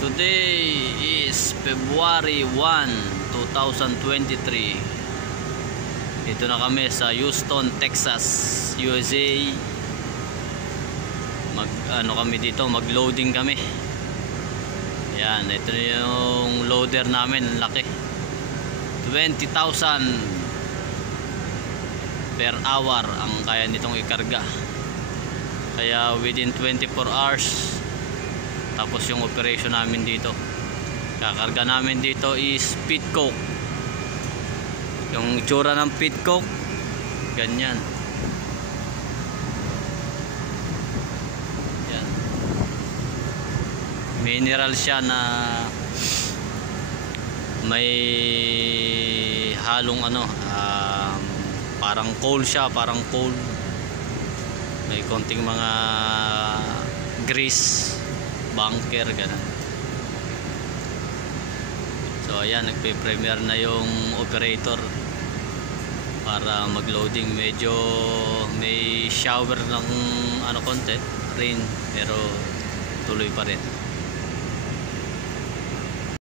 Today is February 1, 2023. Dito na kami sa Houston, Texas, USA. Kami dito, mag-loading kami. Yan, ito na yung loader namin, laki. 20,000 per hour ang kaya nitong ikarga. Kaya within 24 hours tapos yung operation namin dito. Kakarga namin dito is pit coke. Yung itsura ng pit coke, ganyan. Yan. Mineral siya na may halong parang coal siya, parang coal. May konting mga grease, bunker, ganun. So ayan, nagpe-premiere na yung operator para mag-loading. Medyo may shower ng konti, rain, pero tuloy pa rin.